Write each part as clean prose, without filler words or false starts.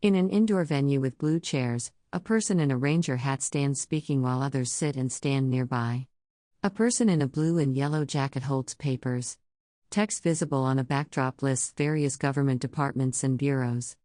In an indoor venue with blue chairs, a person in a ranger hat stands speaking while others sit and stand nearby. A person in a blue and yellow jacket holds papers. Text visible on a backdrop lists various government departments and bureaus.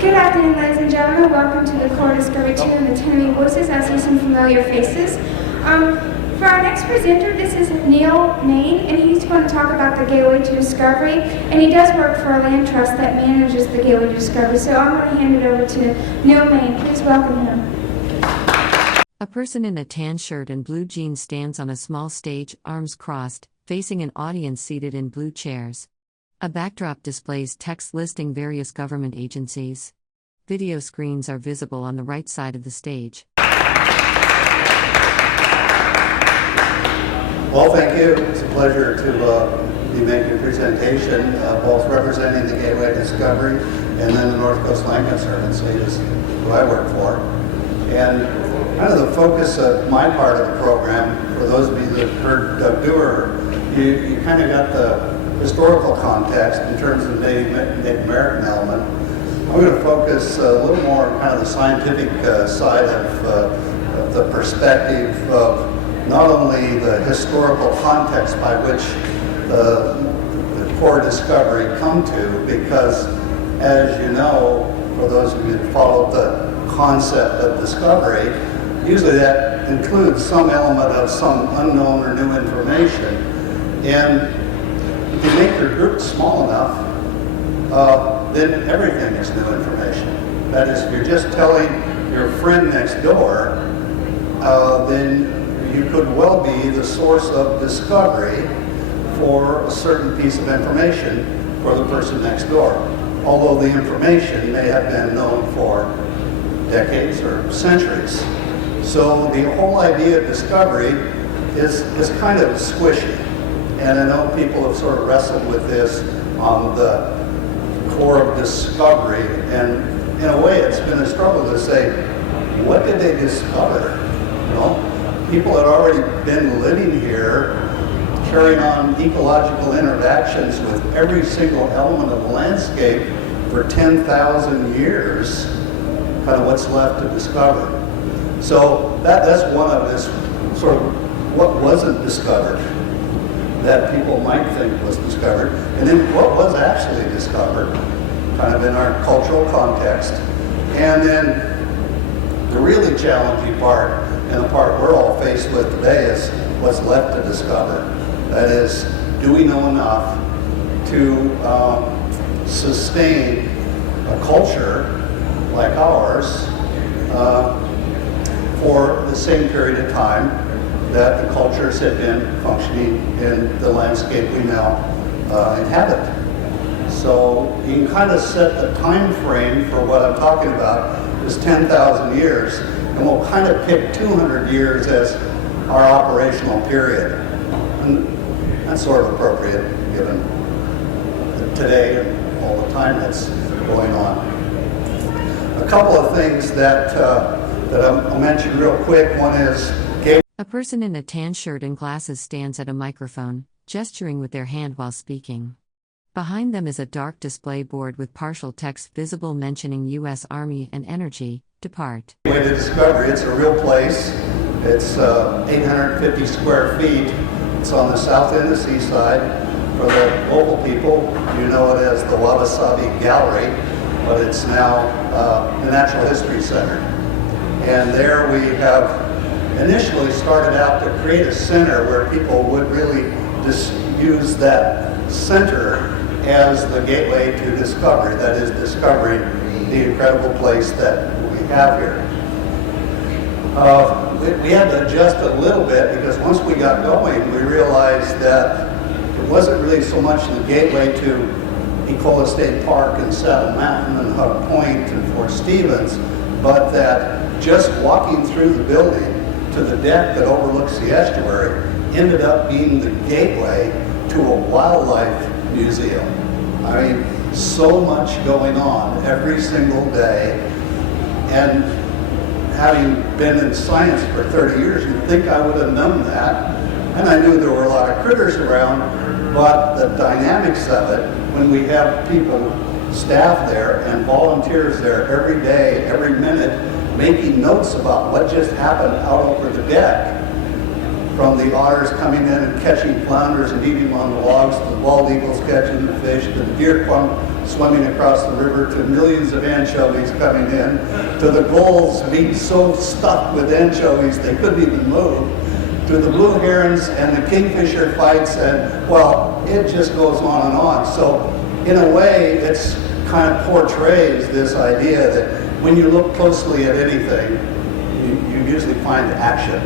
Good afternoon, ladies and gentlemen. Welcome to the Core Discovery 2 and the Tiny Voices. I see some familiar faces. For our next presenter, this is Neil Main, and he's going to talk about the Gateway to Discovery, and he does work for a land trust that manages the Gateway to Discovery. So I'm going to hand it over to Neil Main. Please welcome him. A person in a tan shirt and blue jeans stands on a small stage, arms crossed, facing an audience seated in blue chairs. A backdrop displays text listing various government agencies. Video screens are visible on the right side of the stage. Well, thank you. It's a pleasure to be making a presentation, both representing the Gateway Discovery and then the North Coast Land Conservancy, is who I work for. And kind of the focus of my part of the program, for those of you that heard Doug Dewar, you kind of got the historical context in terms of Native American element. I'm going to focus a little more on kind of the scientific side of the perspective of not only the historical context by which the core discovery come to, because as you know, for those of you that followed the concept of discovery, usually that includes some element of some unknown or new information. And if you make your group small enough, then everything is new information. That is, if you're just telling your friend next door, then you could well be the source of discovery for a certain piece of information for the person next door, although the information may have been known for decades or centuries. So the whole idea of discovery is kind of squishy. And I know people have sort of wrestled with this on the core of discovery, and in a way it's been a struggle to say, what did they discover? You know, people had already been living here, carrying on ecological interactions with every single element of the landscape for 10,000 years. Kind of what's left to discover. So that's one of this sort of what wasn't discovered that people might think was discovered, and then what was actually discovered, kind of in our cultural context. And then the really challenging part, and the part we're all faced with today, is what's left to discover. That is, do we know enough to sustain a culture like ours for the same period of time that the cultures have been functioning in the landscape we now inhabit. So you can kind of set the time frame for what I'm talking about is 10,000 years, and we'll kind of pick 200 years as our operational period. And that's sort of appropriate given today and all the time that's going on. A couple of things that I'll mention real quick. One is a person in a tan shirt and glasses stands at a microphone, gesturing with their hand while speaking. Behind them is a dark display board with partial text visible mentioning U.S. Army and Energy, Depart. Gateway to Discovery, it's a real place. It's 850 square feet. It's on the south end of Seaside. For the local people, you know it as the Wabi-Sabi Gallery, but it's now the Natural History Center. And there we have initially started out to create a center where people would really just use that center as the gateway to discovery, that is, discovering the incredible place that we have here. We had to adjust a little bit because once we got going, we realized that it wasn't really so much the gateway to Ecola State Park and Saddle Mountain and Hug Point and Fort Stevens, but that just walking through the building to the deck that overlooks the estuary ended up being the gateway to a wildlife museum. I mean, so much going on every single day. And having been in science for 30 years, you'd think I would have known that. And I knew there were a lot of critters around, but the dynamics of it, when we have people, staff there and volunteers there every day, every minute, making notes about what just happened out over the deck, from the otters coming in and catching flounders and eating them on the logs, to the bald eagles catching the fish, to the deer swimming across the river, to millions of anchovies coming in, to the gulls being so stuffed with anchovies they couldn't even move, to the blue herons and the kingfisher fights, and well, it just goes on and on. So in a way, it's kind of portrays this idea that when you look closely at anything, you usually find action.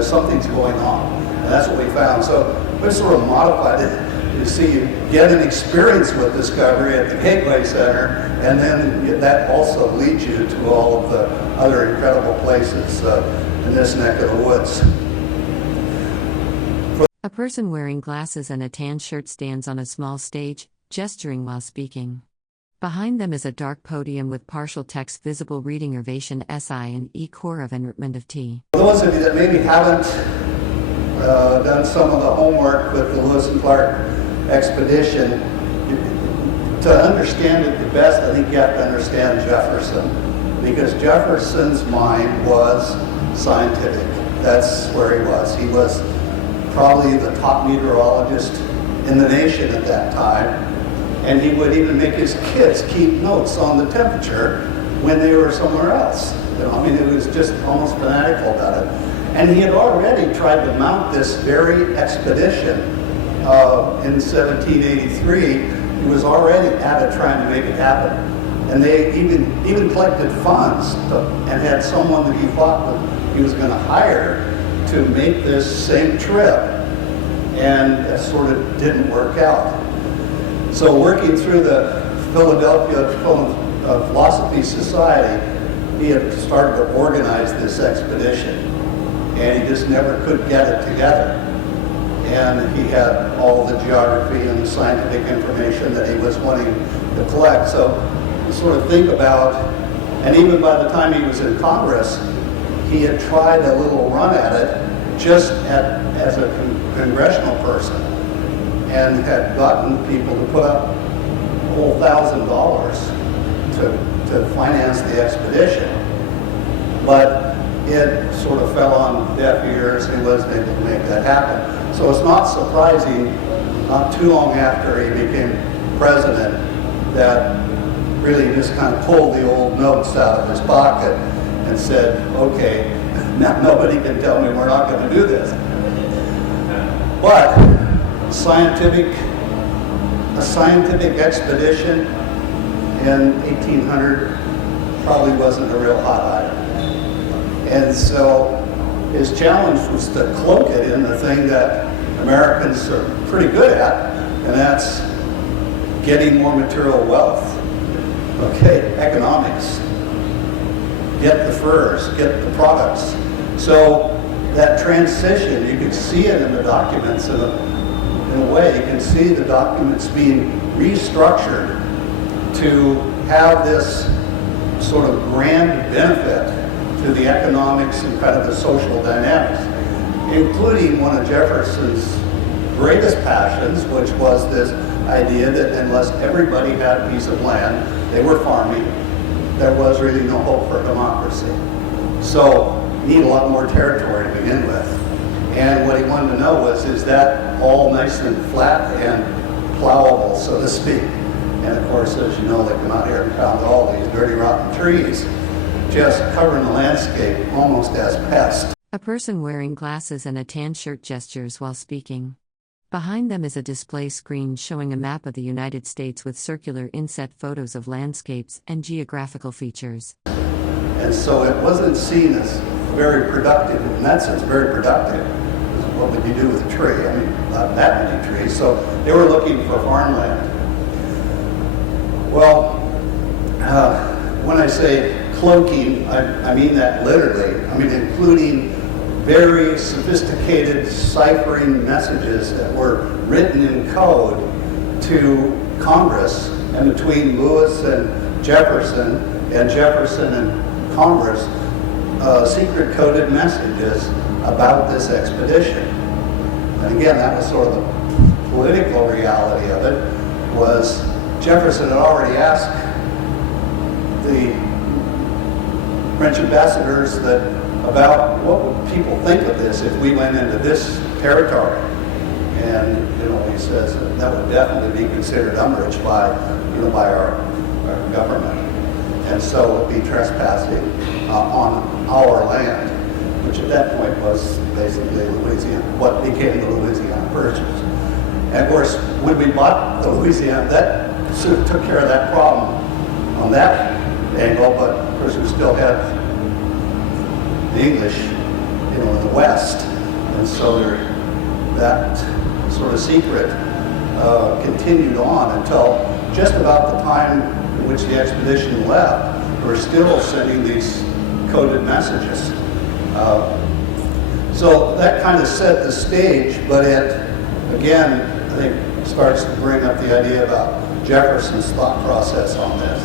Something's going on, and that's what we found. So we sort of modified it. You see, you get an experience with discovery at the Gateway Center, and then that also leads you to all of the other incredible places in this neck of the woods. A person wearing glasses and a tan shirt stands on a small stage, gesturing while speaking. Behind them is a dark podium with partial text visible reading Ovation SI and E Core of Enrichment of T. For those of you that maybe haven't done some of the homework with the Lewis Clark expedition, to understand it the best, I think you have to understand Jefferson, because Jefferson's mind was scientific. That's where he was. He was probably the top meteorologist in the nation at that time. And he would even make his kids keep notes on the temperature when they were somewhere else. You know, I mean, it was just almost fanatical about it. And he had already tried to mount this very expedition in 1783. He was already at it trying to make it happen. And they even collected funds and had someone that he thought that he was going to hire to make this same trip. And that sort of didn't work out. So working through the Philadelphia Philosophy Society, he had started to organize this expedition, and he just never could get it together. And he had all the geography and the scientific information that he was wanting to collect. So you sort of think about, and even by the time he was in Congress, he had tried a little run at it just as a congressional person, and had gotten people to put up a whole $1,000 to finance the expedition. But it sort of fell on deaf ears. He wasn't able to make that happen. So it's not surprising, not too long after he became president, that really just kind of pulled the old notes out of his pocket and said, okay, now nobody can tell me we're not going to do this. But a scientific expedition in 1800 probably wasn't a real hot item. And so his challenge was to cloak it in the thing that Americans are pretty good at, and that's getting more material wealth. Okay, economics. Get the furs, get the products. So that transition, you could see it in the documents, and in a way, you can see the documents being restructured to have this sort of grand benefit to the economics and kind of the social dynamics, including one of Jefferson's greatest passions, which was this idea that unless everybody had a piece of land, they were farming, there was really no hope for democracy. So you need a lot more territory to begin with. And what he wanted to know was, is that all nice and flat and plowable, so to speak? And of course, as you know, they come out here and found all these dirty, rotten trees just covering the landscape almost as pests. A person wearing glasses and a tan shirt gestures while speaking. Behind them is a display screen showing a map of the United States with circular inset photos of landscapes and geographical features. And so it wasn't seen as very productive. In that sense, very productive. What would you do with a tree? I mean, not that many trees. So they were looking for farmland. Well, when I say cloaking, I mean that literally. I mean, including very sophisticated ciphering messages that were written in code to Congress, and between Lewis and Jefferson and Congress, secret coded messages about this expedition. And again, that was sort of the political reality of it, was Jefferson had already asked the French ambassadors about what would people think of this if we went into this territory. And he says that would definitely be considered umbrage by our government. And so it would be trespassing on our land, which at that point was basically Louisiana, what became the Louisiana Purchase. And of course, when we bought the Louisiana, that sort of took care of that problem on that angle, but of course we still had the English, in the West, and so that sort of secret continued on until just about the time in which the expedition left. We're still sending these coded messages. So that kind of set the stage, but it, again, I think starts to bring up the idea about Jefferson's thought process on this.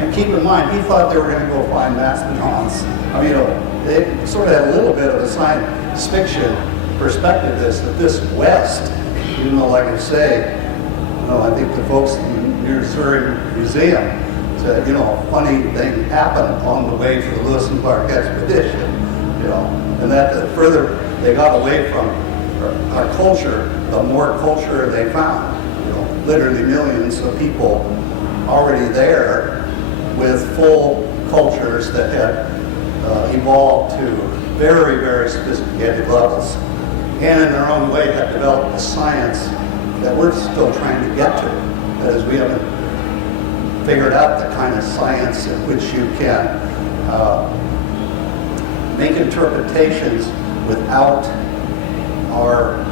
And keep in mind, he thought they were going to go find mastodons. I mean, they sort of had a little bit of a science fiction perspective that this West, even though, like I say, I think the folks in the Missouri Museum said, a funny thing happened on the way to the Lewis and Clark expedition, and that the further they got away from our culture, the more culture they found. Literally millions of people already there with full cultures that had evolved to very, very sophisticated levels, and in their own way had developed a science that we're still trying to get to. That is, we haven't figured out the kind of science in which you can make interpretations without our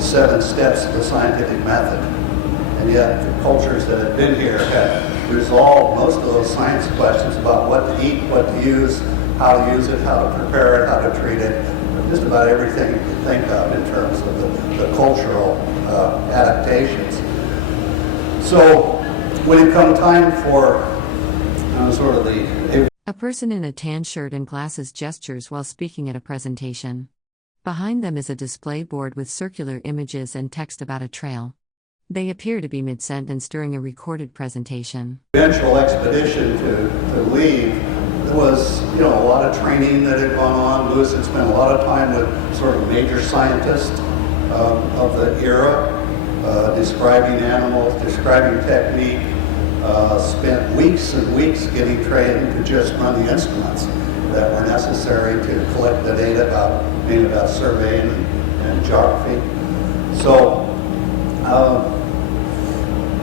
7 steps of the scientific method. And yet the cultures that have been here have resolved most of those science questions about what to eat, what to use, how to use it, how to prepare it, how to treat it, just about everything you can think of in terms of the cultural adaptations. So when it comes time for sort of the... A person in a tan shirt and glasses gestures while speaking at a presentation. Behind them is a display board with circular images and text about a trail. They appear to be mid-sentence during a recorded presentation. Eventual expedition to leave, there was a lot of training that had gone on. Lewis had spent a lot of time with sort of major scientists of the era, describing animals, describing technique, spent weeks and weeks getting trained to just run the instruments that were necessary to collect the data about surveying and geography. So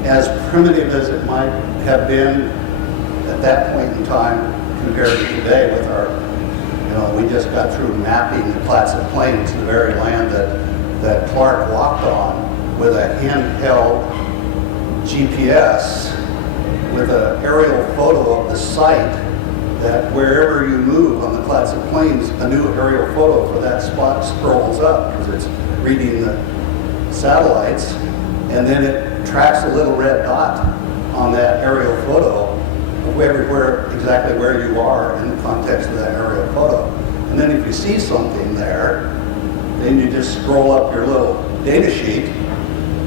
as primitive as it might have been at that point in time compared to today with our, we just got through mapping the Clatsop Plains, the very land that Clark walked on with a handheld GPS with an aerial photo of the site, that wherever you move on the Clatsop Plains, a new aerial photo for that spot scrolls up because it's reading the satellites, and then it tracks a little red dot on that aerial photo of exactly where you are in the context of that aerial photo. And then if you see something there, then you just scroll up your little data sheet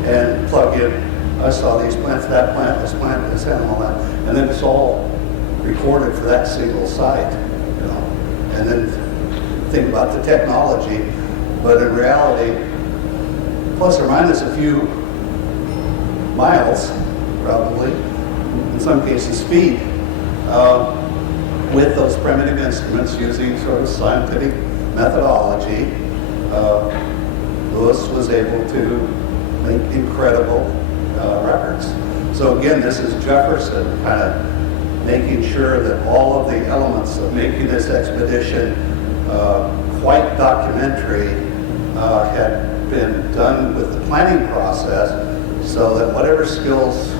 and plug in, I saw these plants, that plant, this animal, that, and then it's all recorded for that single site, you know. And then think about the technology, but in reality, plus or minus a few miles, probably, in some cases feet, with those primitive instruments using sort of scientific methodology, Lewis was able to make incredible records. So again, this is Jefferson kind of making sure that all of the elements of making this expedition quite documentary had been done with the planning process, so that whatever skills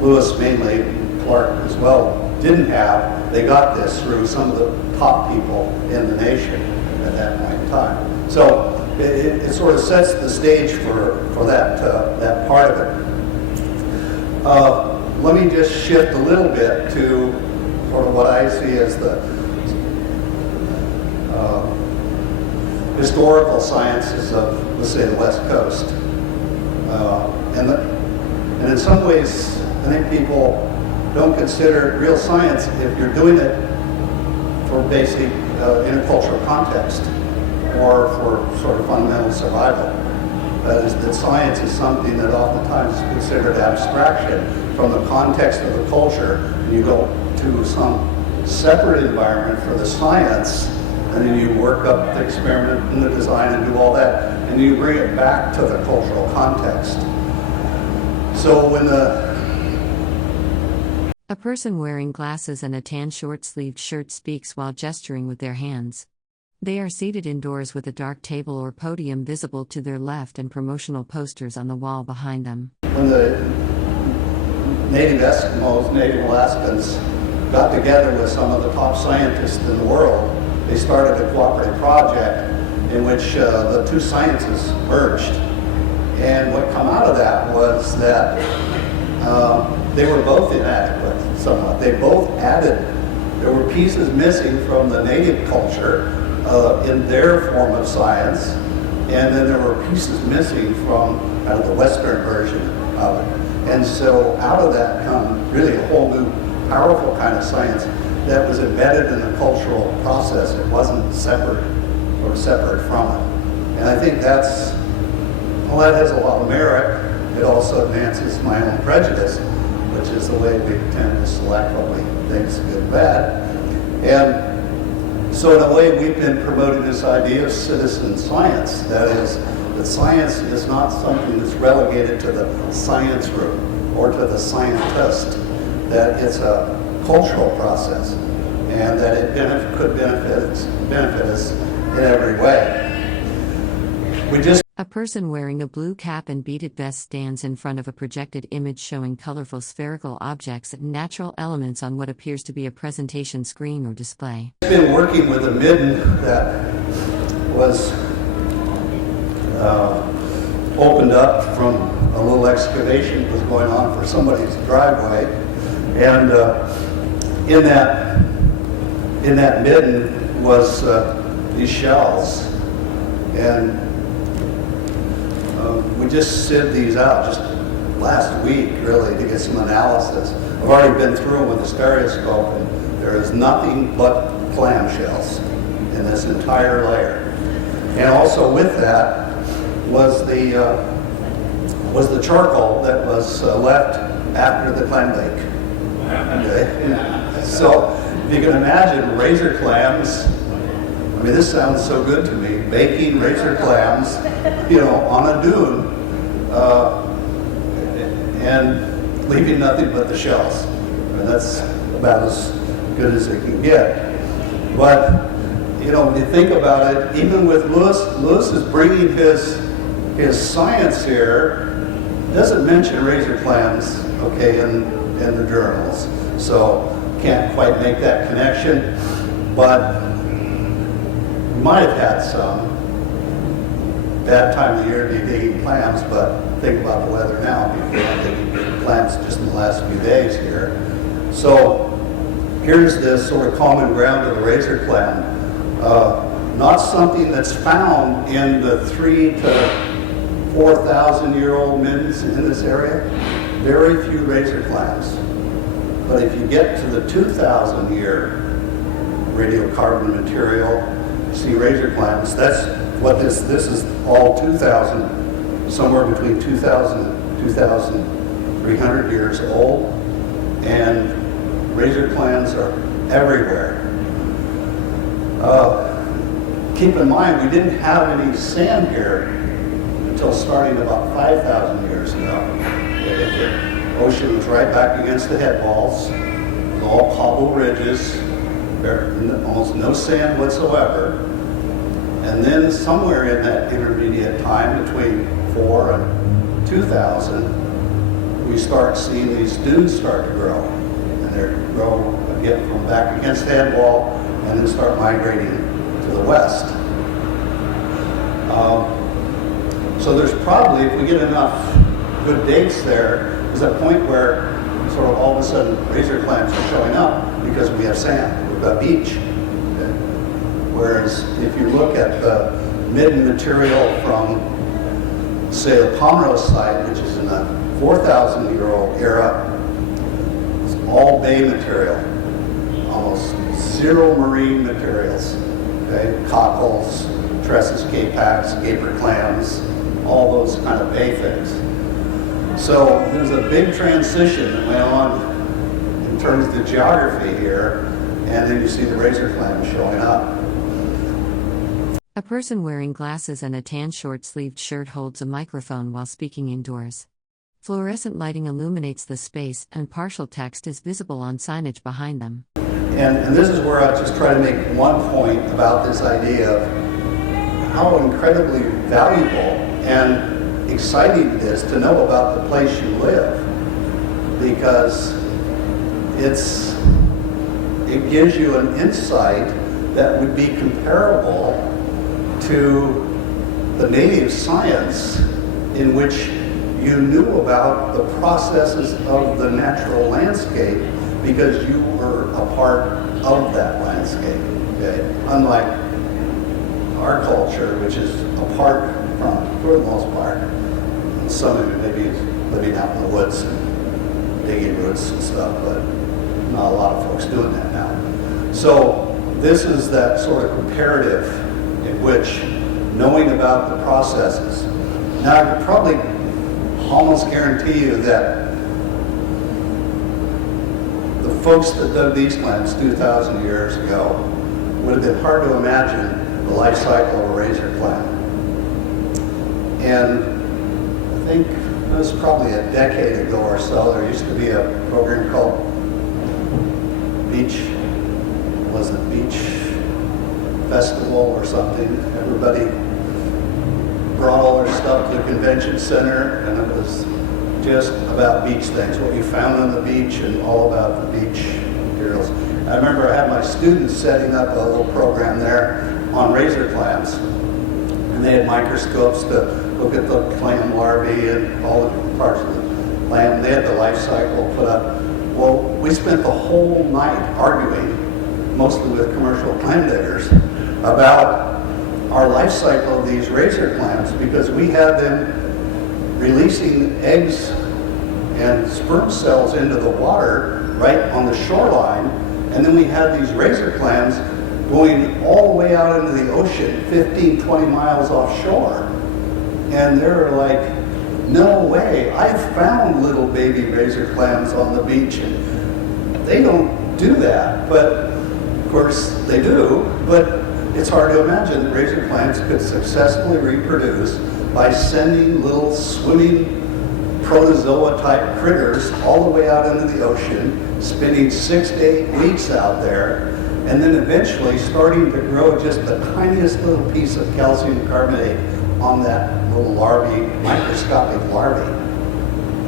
Lewis, mainly Clark as well, didn't have, they got this through some of the top people in the nation at that point in time. So it sort of sets the stage for that part of it. Let me just shift a little bit to sort of what I see as the historical sciences of, let's say, the West Coast. And in some ways, I think people don't consider real science if you're doing it for basic in a cultural context or for sort of fundamental survival. That is, that science is something that oftentimes is considered abstraction from the context of the culture, and you go to some separate environment for the science, and then you work up the experiment and the design and do all that, and you bring it back to the cultural context. So when A person wearing glasses and a tan short-sleeved shirt speaks while gesturing with their hands. They are seated indoors with a dark table or podium visible to their left and promotional posters on the wall behind them. When the native Eskimos, native Alaskans, got together with some of the top scientists in the world, they started a cooperative project in which the two sciences merged. And what came out of that was that they were both inadequate somewhat. They both there were pieces missing from the native culture in their form of science, and then there were pieces missing from kind of the Western version of it. And so out of that come really a whole new powerful kind of science that was embedded in the cultural process. It wasn't separate from it. And I think that has a lot of merit. It also advances my own prejudice, which is the way we tend to select what we think is good and bad. And so in a way, we've been promoting this idea of citizen science. That is, that science is not something that's relegated to the science room or to the scientist, that it's a cultural process, and that it could benefit us in every way. A person wearing a blue cap and beaded vest stands in front of a projected image showing colorful spherical objects and natural elements on what appears to be a presentation screen or display. I've been working with a midden that was opened up from a little excavation that was going on for somebody's driveway, and in that midden was these shells, and we just sieved these out just last week, really, to get some analysis. I've already been through them with a stereoscope, and there is nothing but clam shells in this entire layer. And also with that was the charcoal that was left after the clam bake. Okay? So if you can imagine razor clams, I mean, this sounds so good to me, baking razor clams, on a dune, and leaving nothing but the shells. And that's about as good as it can get. But, when you think about it, even with Lewis is bringing his science here, doesn't mention razor clams, okay, in the journals. So can't quite make that connection, but might have had some. bad time of the year to be digging clams, but think about the weather now. People are digging clams just in the last few days here. So here's this sort of common ground of the razor clam. Not something that's found in the 3,000 to 4,000 year old middens in this area. Very few razor clams. But if you get to the 2,000 year radiocarbon material, you see razor clams. That's what this is all 2,000, somewhere between 2,000 and 2,300 years old. And razor clams are everywhere. Keep in mind, we didn't have any sand here until starting about 5,000 years ago. The ocean was right back against the head walls. It was all cobble ridges, almost no sand whatsoever. And then somewhere in that intermediate time between 4 and 2,000, we start seeing these dunes start to grow. And they grow again from back against the head wall and then start migrating to the west. So there's probably, if we get enough good dates there, there's a point where sort of all of a sudden razor clams are showing up because we have sand, we've got beach. Okay? Whereas if you look at the midden material from, say, the Pomeroy site, which is in the 4,000-year-old era, it's all bay material, almost zero marine materials. Okay? Cockles, tresses, capacs, gaper clams, all those kind of bay things. So there's a big transition that went on in terms of the geography here, and then you see the razor clam showing up. A person wearing glasses and a tan short-sleeved shirt holds a microphone while speaking indoors. Fluorescent lighting illuminates the space, and partial text is visible on signage behind them. And this is where I just try to make one point about this idea of how incredibly valuable and exciting it is to know about the place you live, because it gives you an insight that would be comparable to the native science in which you knew about the processes of the natural landscape because you were a part of that landscape. Okay? Unlike our culture, which is apart from it for the most part. Some of it maybe living out in the woods and digging roots and stuff, but not a lot of folks doing that now. So this is that sort of comparative in which knowing about the processes. Now I could probably almost guarantee you that the folks that dug these clams 2,000 years ago would have been hard to imagine the life cycle of a razor clam. And I think it was probably a decade ago or so, there used to be a program called Beach Festival or something. Everybody brought all their stuff to the convention center, and it was just about beach things, what you found on the beach and all about the beach materials. I remember I had my students setting up a little program there on razor clams, and they had microscopes to look at the clam larvae and all the different parts of the clam. They had the life cycle put up. Well, we spent the whole night arguing, mostly with commercial clam diggers, about our life cycle of these razor clams, because we had them releasing eggs and sperm cells into the water right on the shoreline, and then we had these razor clams going all the way out into the ocean, 15, 20 miles offshore. And they're like, no way, I've found little baby razor clams on the beach, and they don't do that. But of course they do, but it's hard to imagine that razor clams could successfully reproduce by sending little swimming protozoa-type critters all the way out into the ocean, spending 6 to 8 weeks out there, and then eventually starting to grow just the tiniest little piece of calcium carbonate on that little larvae, microscopic larvae,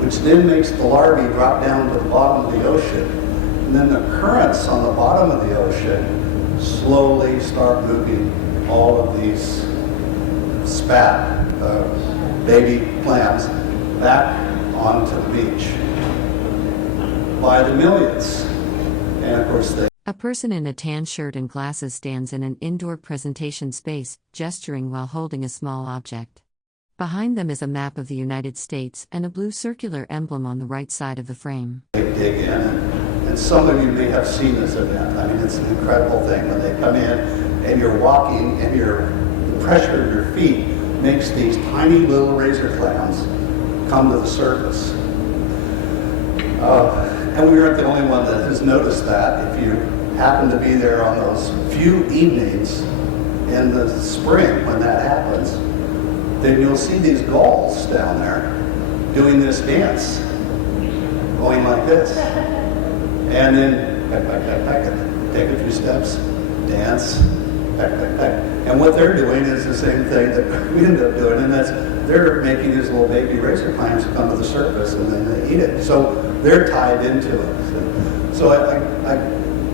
which then makes the larvae drop down to the bottom of the ocean. And then the currents on the bottom of the ocean slowly start moving all of these spat baby clams back onto the beach by the millions. And of course A person in a tan shirt and glasses stands in an indoor presentation space, gesturing while holding a small object. Behind them is a map of the United States and a blue circular emblem on the right side of the frame. they dig in, and some of you may have seen this event. I mean, it's an incredible thing when they come in and you're walking and the pressure of your feet makes these tiny little razor clams come to the surface. And we aren't the only one that has noticed that. If you happen to be there on those few evenings in the spring when that happens, then you'll see these gulls down there doing this dance, going like this. And then peck, peck, peck, peck, take a few steps, dance, peck, peck, peck. And what they're doing is the same thing that we end up doing, and that's they're making these little baby razor clams come to the surface and then they eat it. So they're tied into it. So I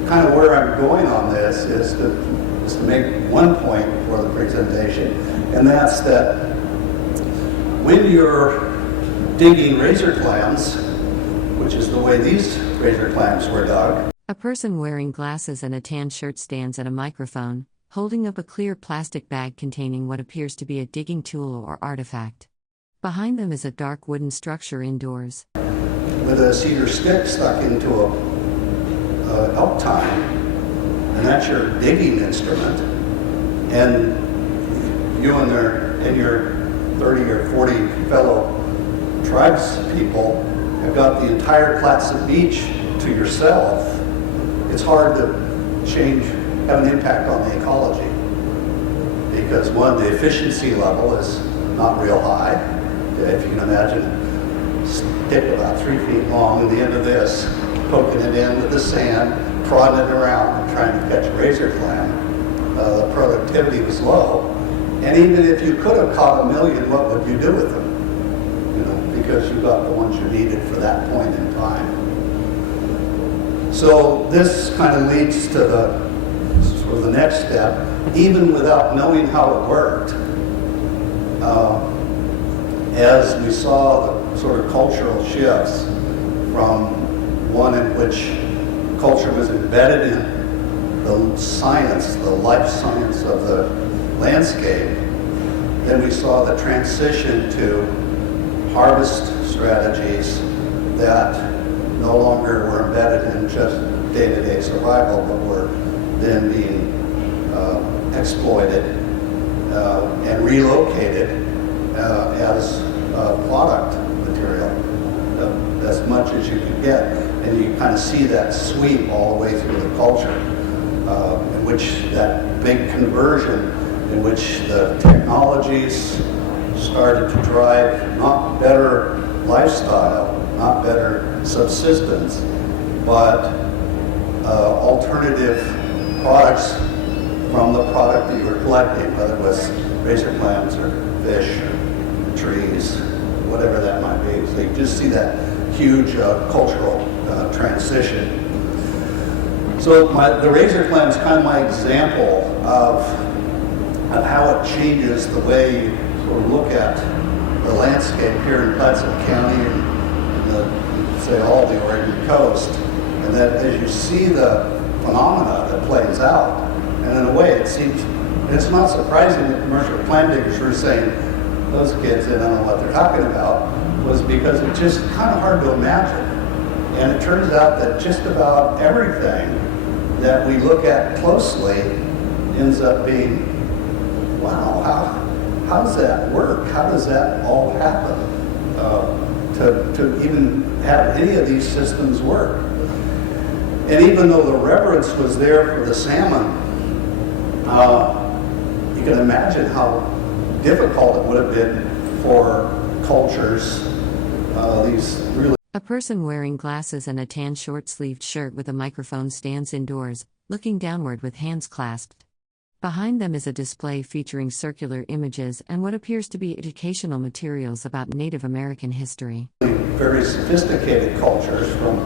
kind of where I'm going on this is to make one point for the presentation, and that's that when you're digging razor clams, which is the way these razor clams were dug. A person wearing glasses and a tan shirt stands at a microphone, holding up a clear plastic bag containing what appears to be a digging tool or artifact. Behind them is a dark wooden structure indoors. With a cedar stick stuck into a elk tine, and that's your digging instrument. And you and your 30 or 40 fellow tribes people have got the entire Clatsop Beach to yourself. It's hard to have an impact on the ecology, because one, the efficiency level is not real high. If you can imagine a stick about 3 feet long at the end of this, poking it in with the sand, prodding it around and trying to catch a razor clam, the productivity was low. And even if you could have caught 1 million, what would you do with them? You know, because you got the ones you needed for that point in time. So this kind of leads to the next step. Even without knowing how it worked, as we saw the sort of cultural shifts from one in which culture was embedded in the science, the life science of the landscape, then we saw the transition to harvest strategies that no longer were embedded in just day-to-day survival, but were then being exploited and relocated as product material, as much as you could get. And you kind of see that sweep all the way through the culture, in which that big conversion, in which the technologies started to drive not better lifestyle, not better subsistence, but alternative products from the product that you were collecting, whether it was razor clams or fish or trees, whatever that might be. So you just see that huge cultural transition. So the razor clam is kind of my example of how it changes the way you sort of look at the landscape here in Clatsop County and say all the Oregon coast. And that as you see the phenomena that plays out, and in a way it seems, it's not surprising that commercial clam diggers were saying, those kids, they don't know what they're talking about, was because it's just kind of hard to imagine. And it turns out that just about everything that we look at closely ends up being, wow, how does that work? How does that all happen to even have any of these systems work? And even though the reverence was there for the salmon, you can imagine how difficult it would have been for cultures, these really... A person wearing glasses and a tan short-sleeved shirt with a microphone stands indoors, looking downward with hands clasped. Behind them is a display featuring circular images and what appears to be educational materials about Native American history. Very sophisticated cultures from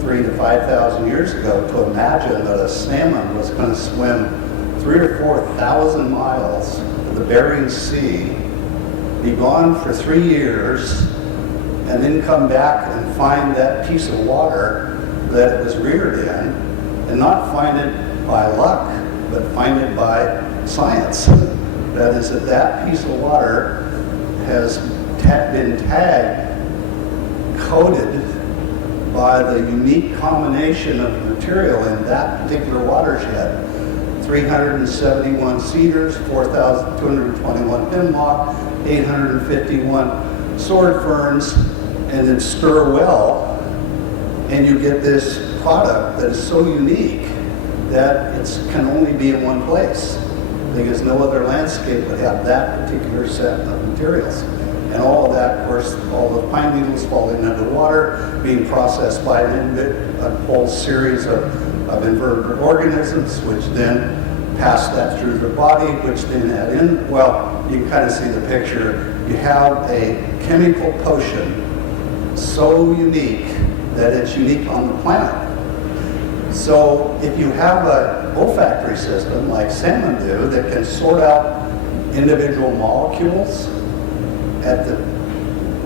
3,000 to 5,000 years ago to imagine that a salmon was going to swim 3,000 or 4,000 miles to the Bering Sea, be gone for 3 years, and then come back and find that piece of water that it was reared in, and not find it by luck, but find it by science. That is, that piece of water has been tagged, coded by the unique combination of material in that particular watershed. 371 cedars, 4,221 hemlock, 851 sword ferns, and then stir well, and you get this product that is so unique that it can only be in one place, because no other landscape would have that particular set of materials. And all of that, of course, all the pine needles falling underwater, being processed by a whole series of invertebrate organisms, which then pass that through the body, which then add in, well, you can kind of see the picture. You have a chemical potion so unique that it's unique on the planet. So if you have an olfactory system like salmon do that can sort out individual molecules at the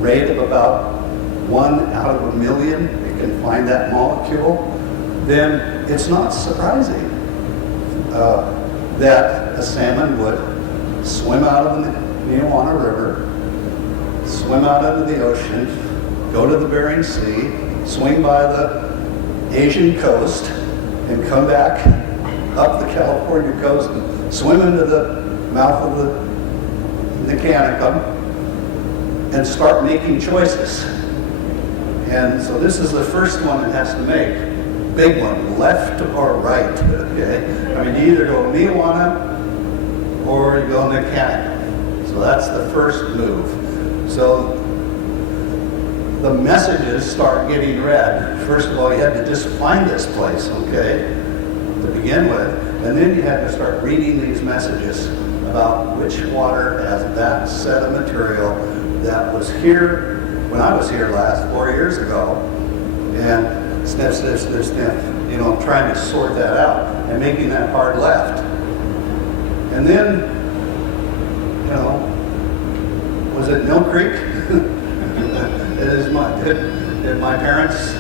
rate of about 1 out of 1 million, it can find that molecule, then it's not surprising that a salmon would swim out of the Neawanna River, swim out into the ocean, go to the Bering Sea, swing by the Asian coast, and come back up the California coast and swim into the mouth of the Nicanicum and start making choices. And so this is the first one it has to make. Big one, left or right, okay? I mean, you either go Neawanna or you go Nicanicum. So that's the first move. So the messages start getting read. First of all, you had to just find this place, okay, to begin with. And then you had to start reading these messages about which water has that set of material that was here when I was here last 4 years ago. And sniff, sniff, sniff, sniff, you know, trying to sort that out and making that hard left. And then, you know, was it Mill Creek? Did my parents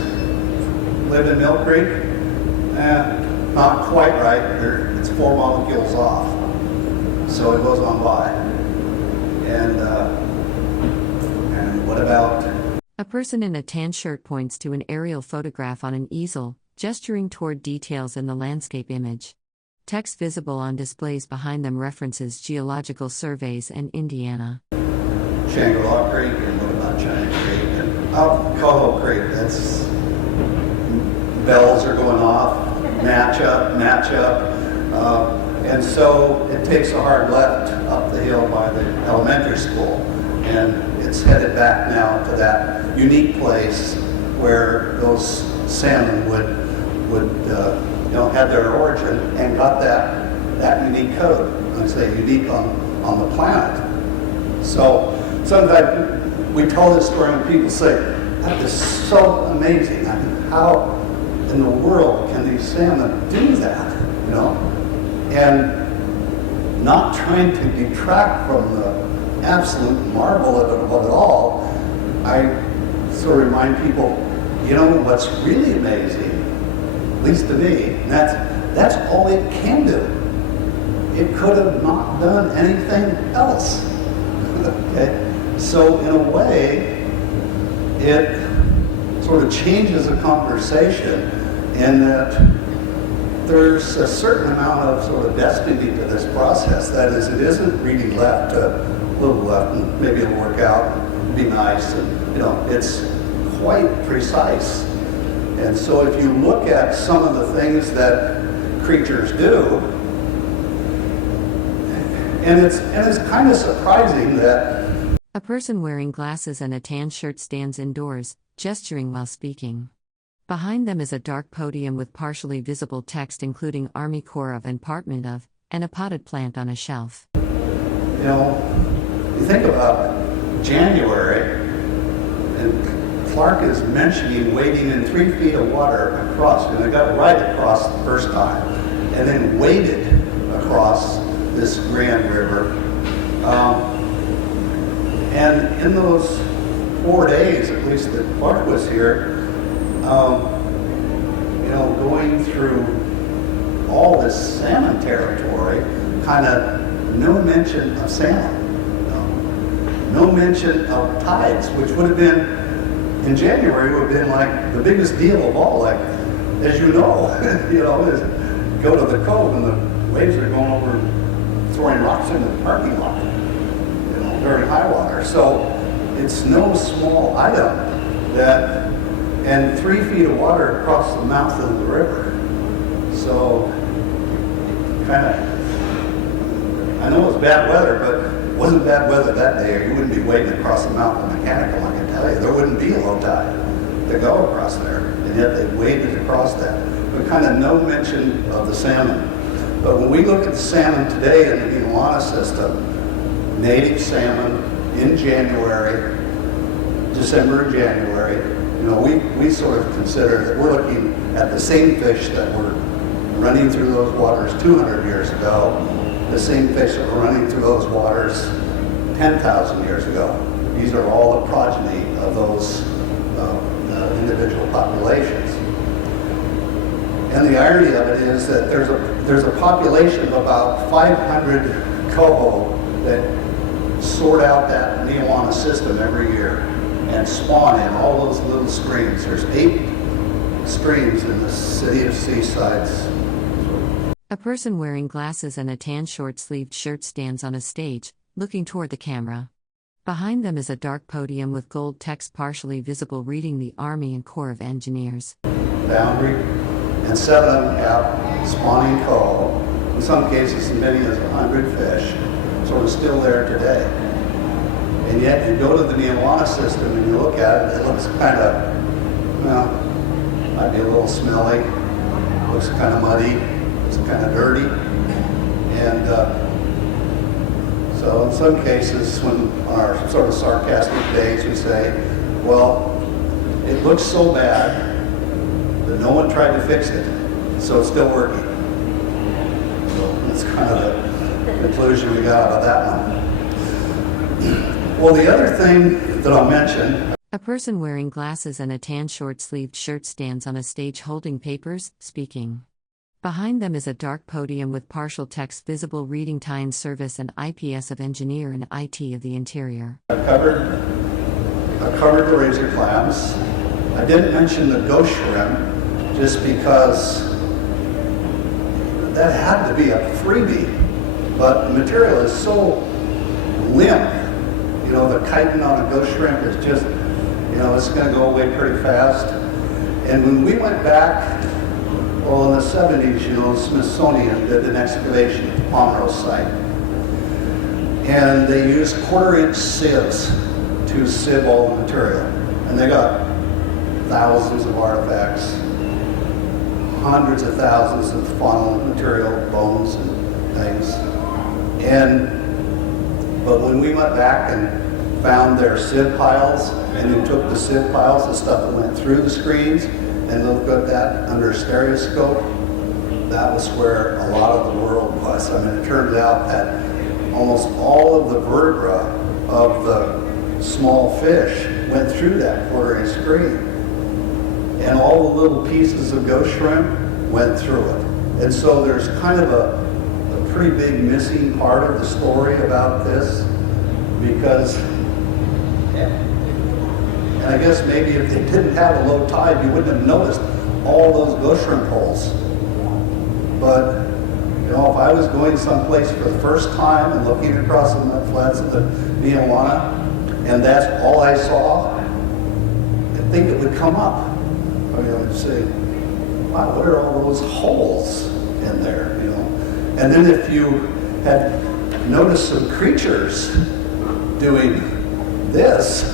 live in Mill Creek? Not quite right. It's 4 molecules off. So it goes on by. And what about? A person in a tan shirt points to an aerial photograph on an easel, gesturing toward details in the landscape image. Text visible on displays behind them references geological surveys and Indiana. Shangri-La Creek, and what about China Creek? And Coho Creek, that's bells are going off, match up. And so it takes a hard left up the hill by the elementary school. And it's headed back now to that unique place where those salmon would have their origin and got that unique code. I say unique on the planet. So sometimes we tell this story and people say, that is so amazing. I mean, how in the world can these salmon do that? You know? And not trying to detract from the absolute marvel of it all, I sort of remind people, you know, what's really amazing, at least to me, and that's all it can do. It could have not done anything else. Okay? So in a way, it sort of changes the conversation in that there's a certain amount of sort of destiny to this process. That is, it isn't reading left to a little left and maybe it'll work out and be nice. And, you know, it's quite precise. And so if you look at some of the things that creatures do, and it's kind of surprising that a person wearing glasses and a tan shirt stands indoors, gesturing while speaking. Behind them is a dark podium with partially visible text including Army Corps of and Department of, and a potted plant on a shelf. You know, you think about January, and Clark is mentioning wading in 3 feet of water across, and they got right across the first time, and then waded across this grand river And in those 4 days, at least that Clark was here, going through all this salmon territory, kind of no mention of salmon. No mention of tides, which would have been, in January, would have been like the biggest deal of all. Like, as you know, is go to the cove and the waves are going over, throwing rocks into the parking lot, during high water. So it's no small item that, and 3 feet of water across the mouth of the river. So, kind of, I know it was bad weather, but it wasn't bad weather that day, or you wouldn't be wading across the mountain mechanical, I can tell you. There wouldn't be a low tide to go across there, and yet they waded across that. But kind of no mention of the salmon. But when we look at the salmon today in the Indigenous system, native salmon in January, December and January, we sort of consider that we're looking at the same fish that were running through those waters 200 years ago, the same fish that were running through those waters 10,000 years ago. These are all the progeny of those individual populations. And the irony of it is that there's a population of about 500 coho that sort out that Neawana system every year and spawn in all those little streams. There's 8 streams in the city of Seaside. A person wearing glasses and a tan short-sleeved shirt stands on a stage, looking toward the camera. Behind them is a dark podium with gold text partially visible reading the Army and Corps of Engineers. Boundary, and 7 of them have spawning coho. In some cases, as many as 100 fish. So it's still there today. And yet you go to the Neawana system and you look at it, it looks kind of, might be a little smelly, looks kind of muddy, it's kind of dirty. And so in some cases, when on our sort of sarcastic days, we say, well, it looks so bad that no one tried to fix it, so it's still working. So that's kind of the conclusion we got out of that one. Well, the other thing that I'll mention. A person wearing glasses and a tan short-sleeved shirt stands on a stage holding papers, speaking. Behind them is a dark podium with partial text visible reading Tyne Service and IPS of Engineer and IT of the Interior. I covered the razor clams. I didn't mention the ghost shrimp just because that had to be a freebie, but the material is so limp. The chitin on a ghost shrimp is just, it's going to go away pretty fast. And when we went back, in the 70s, Smithsonian did an excavation at the Pomeroy site. And they used 1/4-inch sieves to sieve all the material. And they got thousands of artifacts, hundreds of thousands of faunal material, bones and things. But when we went back and found their sieve piles, and we took the sieve piles, the stuff that went through the screens, and looked at that under a stereoscope, that was where a lot of the world was. I mean, it turns out that almost all of the vertebra of the small fish went through that 1/4-inch screen. And all the little pieces of ghost shrimp went through it. And so there's kind of a pretty big missing part of the story about this, because, and I guess maybe if they didn't have a low tide, you wouldn't have noticed all those ghost shrimp holes. But, if I was going someplace for the first time and looking across the mud flats of the Neawana, and that's all I saw, I think it would come up. I would say, wow, what are all those holes in there, And then if you had noticed some creatures doing this,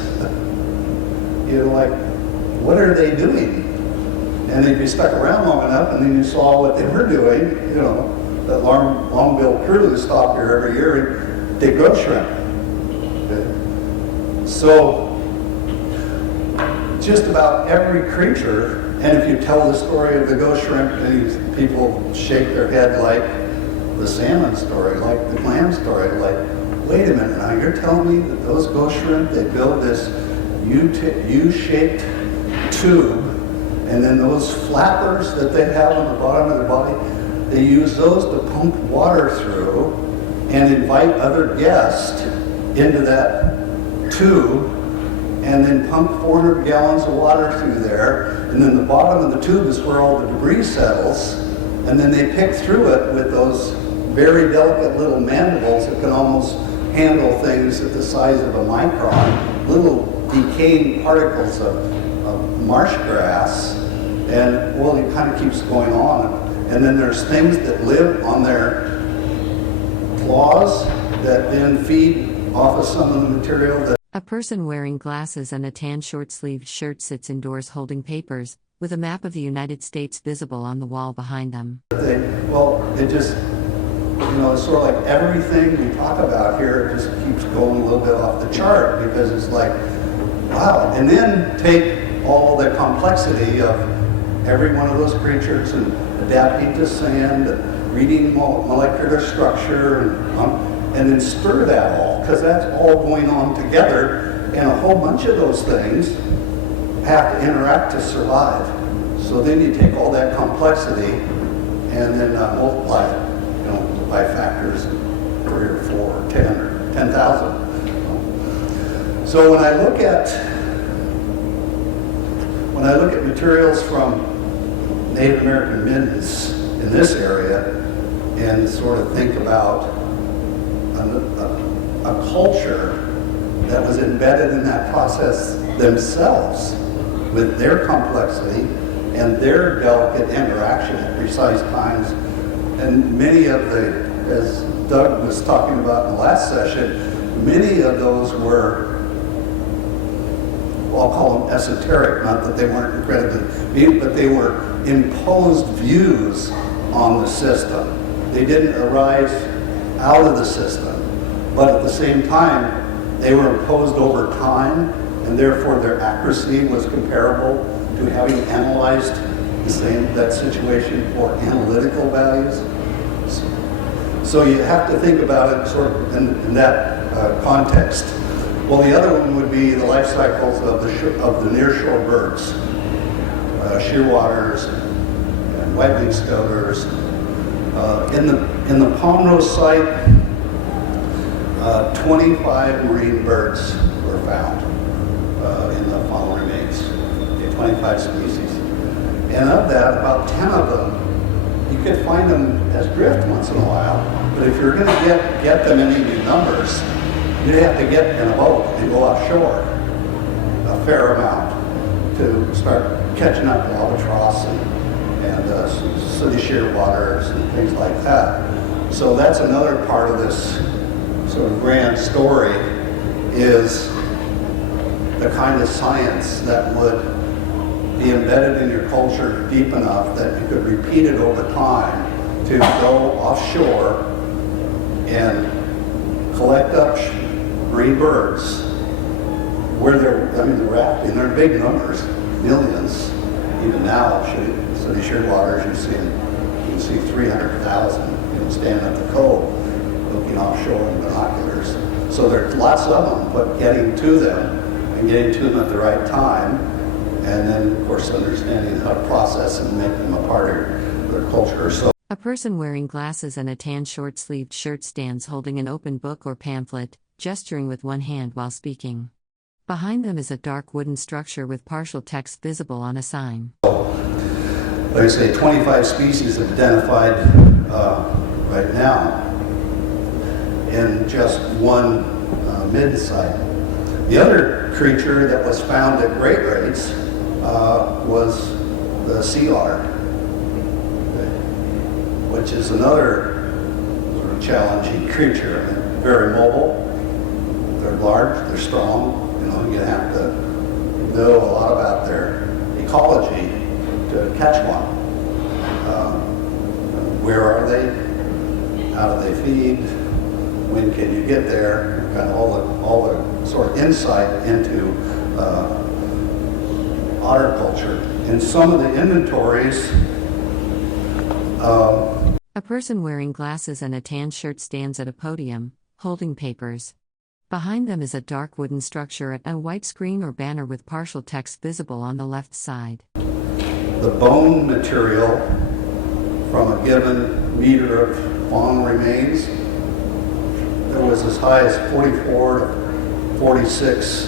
like, what are they doing? And if you stuck around long enough and then you saw what they were doing, that long-billed crew stop here every year and dig ghost shrimp. Okay. So, just about every creature, and if you tell the story of the ghost shrimp, people shake their head like the salmon story, like the clam story, like wait a minute, now you're telling me that those ghost shrimp, they build this U-shaped tube, and then those flappers that they have on the bottom of their body, they use those to pump water through and invite other guests into that tube, and then pump 400 gallons of water through there, and then the bottom of the tube is where all the debris settles, and then they pick through it with those very delicate little mandibles that can almost handle things at the size of a micron, little decaying particles of marsh grass, and well, it kind of keeps going on. And then there's things that live on their claws that then feed off of some of the material that. A person wearing glasses and a tan short-sleeved shirt sits indoors holding papers, with a map of the United States visible on the wall behind them. It just, it's sort of like everything we talk about here just keeps going a little bit off the chart, because it's like, wow. And then take all the complexity of every one of those creatures and adapting to sand, reading molecular structure, and then stir that all, because that's all going on together, and a whole bunch of those things have to interact to survive. So then you take all that complexity and then multiply it, by factors 3 or 4 or 10 or 10,000. So when I look at materials from Native American middens in this area and sort of think about a culture that was embedded in that process themselves with their complexity and their delicate interaction at precise times. And many of the, as Doug was talking about in the last session, many of those were, well, I'll call them esoteric, not that they weren't incredibly deep, but they were imposed views on the system. They didn't arise out of the system, but at the same time, they were imposed over time, and therefore their accuracy was comparable to having analyzed that situation for analytical values. So you have to think about it sort of in that context. Well, the other one would be the life cycles of the nearshore birds, shearwaters and white-winged scoters. In the Palmrose site, 25 marine birds were found in the faunal remains, 25 species. And of that, about 10 of them, you could find them as drift once in a while, but if you're going to get them in any numbers, you'd have to get in a boat and go offshore a fair amount to start catching up to albatross and sooty shearwaters and things like that. So that's another part of this sort of grand story, is the kind of science that would be embedded in your culture deep enough that you could repeat it over time to go offshore and collect up marine birds where they're rafting. They're in big numbers, millions. Even now, sooty shearwaters, you can see 300,000 standing up the cove looking offshore in binoculars. So there's lots of them, but getting to them and getting to them at the right time, and then, of course, understanding how to process and make them a part of their culture. So A person wearing glasses and a tan short-sleeved shirt stands holding an open book or pamphlet, gesturing with one hand while speaking. Behind them is a dark wooden structure with partial text visible on a sign. Like I say, 25 species identified right now in just one midden site. The other creature that was found at great rates was the sea otter, which is another sort of challenging creature. Very mobile, they're large, they're strong. You have to know a lot about their ecology to catch one. Where are they? How do they feed? When can you get there? Kind of all the sort of insight into otter culture. In some of the inventories, a person wearing glasses and a tan shirt stands at a podium, holding papers. Behind them is a dark wooden structure and a white screen or banner with partial text visible on the left side. The bone material from a given meter of fauna remains, there was as high as 44 to 46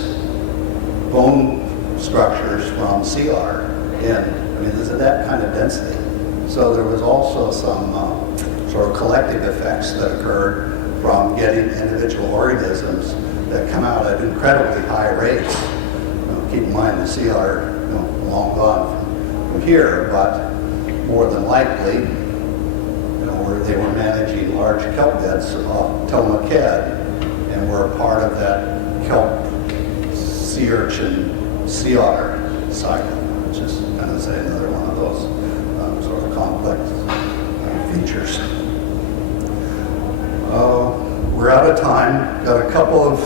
bone structures from sea otter in. I mean, there's that kind of density. So there was also some sort of collective effects that occurred from getting individual organisms that come out at incredibly high rates. Keep in mind the sea otter, long gone from here, but more than likely, where they were managing large kelp beds off Tillamook Head and were a part of that kelp sea urchin sea otter cycle, which is kind of say another one of those sort of complex features. We're out of time. Got a couple of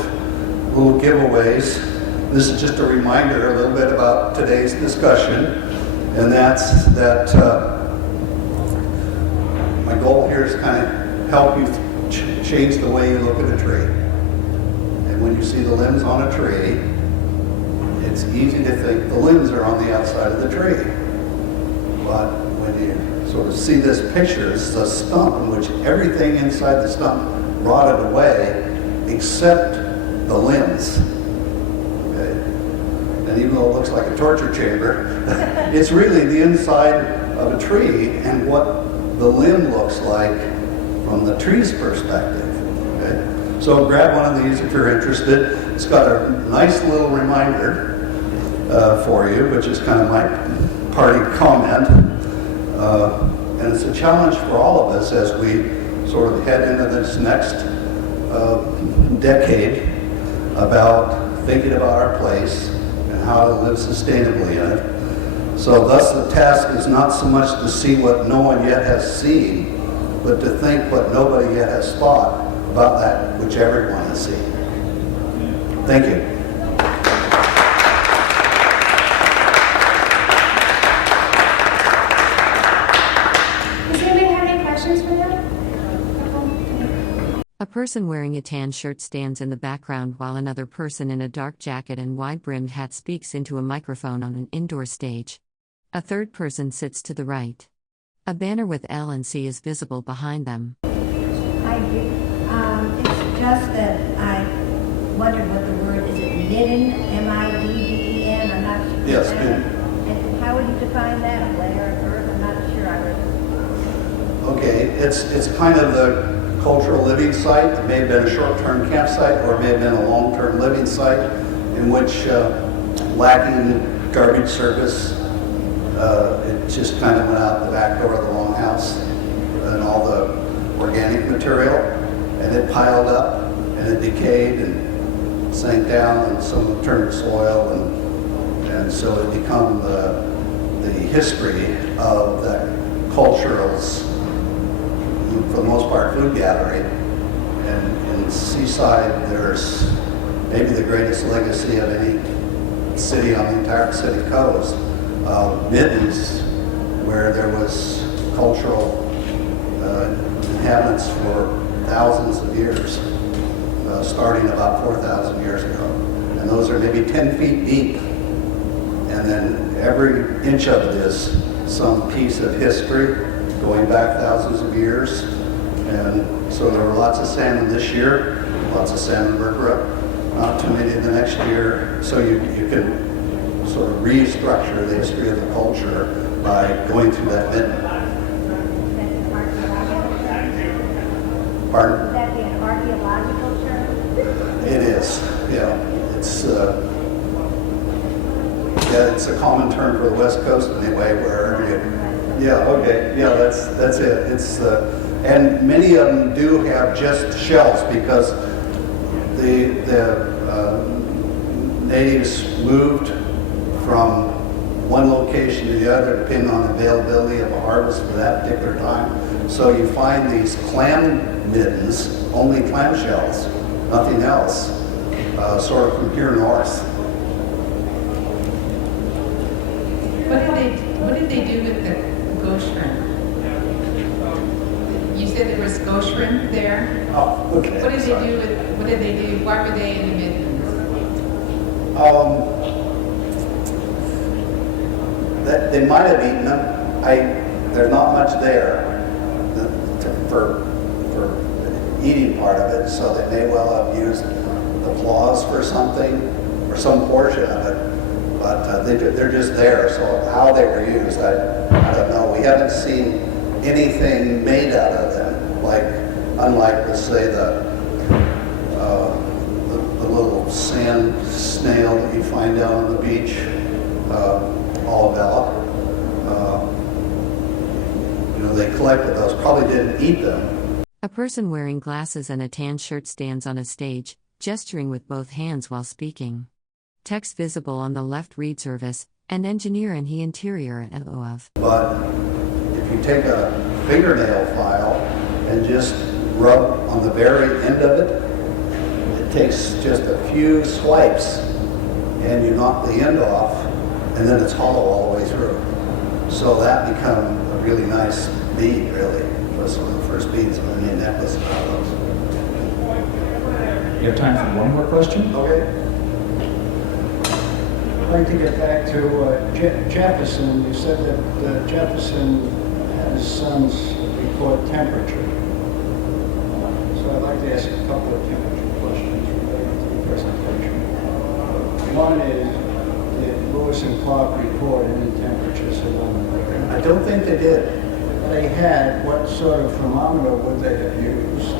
little giveaways. This is just a reminder a little bit about today's discussion, and that's that my goal here is to kind of help you change the way you look at a tree. And when you see the limbs on a tree, it's easy to think the limbs are on the outside of the tree. But when you sort of see this picture, it's a stump in which everything inside the stump rotted away except the limbs. Okay? And even though it looks like a torture chamber, it's really the inside of a tree and what the limb looks like from the tree's perspective. Okay? So grab one of these if you're interested. It's got a nice little reminder for you, which is kind of my party comment. And it's a challenge for all of us as we sort of head into this next decade about thinking about our place and how to live sustainably in it. So thus the task is not so much to see what no one yet has seen, but to think what nobody yet has thought about that which everyone has seen. Thank you. A person wearing a tan shirt stands in the background while another person in a dark jacket and wide-brimmed hat speaks into a microphone on an indoor stage. A third person sits to the right. A banner with L and C is visible behind them. I do. It's just that I wondered what the word is. It midden, M-I-D-D-E-N? I'm not sure. Yes, and how would you define that? Layer of earth? I'm not sure. Okay, it's kind of the cultural living site. It may have been a short-term campsite or it may have been a long-term living site in which lacking garbage service, it just kind of went out the back door of the longhouse and all the organic material, and it piled up and it decayed and sank down and some of it turned to soil, and so it became the history of that cultural's, for the most part, food gathering. And in Seaside, there's maybe the greatest legacy of any city on the entire Pacific coast, middens, where there was cultural inhabitants for thousands of years, starting about 4,000 years ago. And those are maybe 10 feet deep. And then every inch of it is some piece of history going back thousands of years. And so there were lots of salmon this year, lots of salmon bergera, not too many the next year. So you can sort of restructure the history of the culture by going through that midden. Pardon? Would that be an archaeological term? It is, yeah. It's a common term for the West Coast anyway, where that's it. It's and many of them do have just shells because the natives moved from one location to the other depending on the availability of a harvest for that particular time. So you find these clam middens, only clam shells, nothing else, sort of from here north. What did they do with the ghost shrimp? You said there was ghost shrimp there. Oh, okay. What did they do with, what did they do? Why were they in the Midlands? That they might have eaten them. There's not much there for the eating part of it, so they may well have used the claws for something or some portion of it. But they're just there. So how they were used, I don't know. We haven't seen anything made out of them, unlike, let's say, the little sand snail that you find down on the beach, Olivella. They collected those, probably didn't eat them. A person wearing glasses and a tan shirt stands on a stage, gesturing with both hands while speaking. Text visible on the left read service, and engineer and he interior at of. But if you take a fingernail file and just rub on the very end of it, it takes just a few swipes and you knock the end off, and then it's hollow all the way through. So that becomes a really nice bead, really. It was one of the first beads on the necklace of those. You have time for one more question? Okay. I'd like to get back to Jefferson. You said that Jefferson has sons that record temperature. So I'd like to ask a couple of temperature questions related to the presentation. One is, did Lewis and Clark record any temperatures along the way? I don't think they did. If they had, what sort of thermometer would they have used?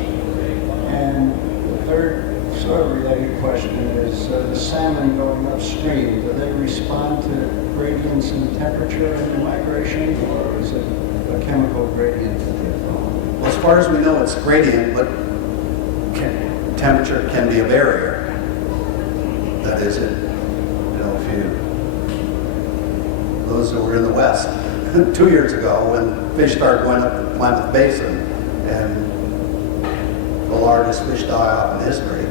And the third sort of related question is, the salmon going upstream, do they respond to gradients in temperature in the migration, or is it a chemical gradient that they follow? Well, as far as we know, it's gradient, but temperature can be a barrier. That is it. If those that were in the West 2 years ago, when fish started going up the Klamath Basin, and the largest fish die-off in history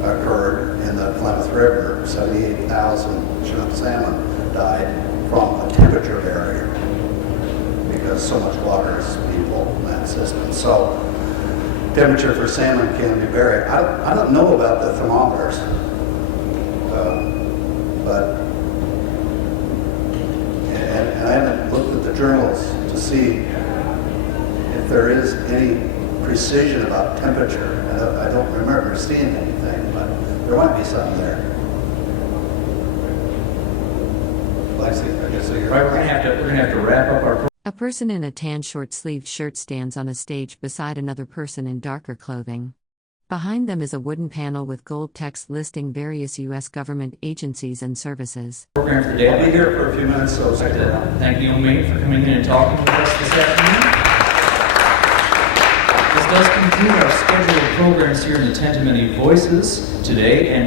occurred in the Klamath River, 78,000 chinook salmon died from a temperature barrier because so much water is being pulled from that system. So temperature for salmon can be varied. I don't know about the thermometers, but and I haven't looked at the journals to see if there is any precision about temperature. I don't remember seeing anything, but there might be something there. I guess so. Right, we're gonna have to wrap up our. A person in a tan short-sleeved shirt stands on a stage beside another person in darker clothing. Behind them is a wooden panel with gold text listing various U.S. government agencies and services. Program for the day. I'll be here for a few minutes, so I'd like to thank Neil May for coming in and talking with us this afternoon. This does conclude our scheduled programs here in the Tent of Many Voices today, and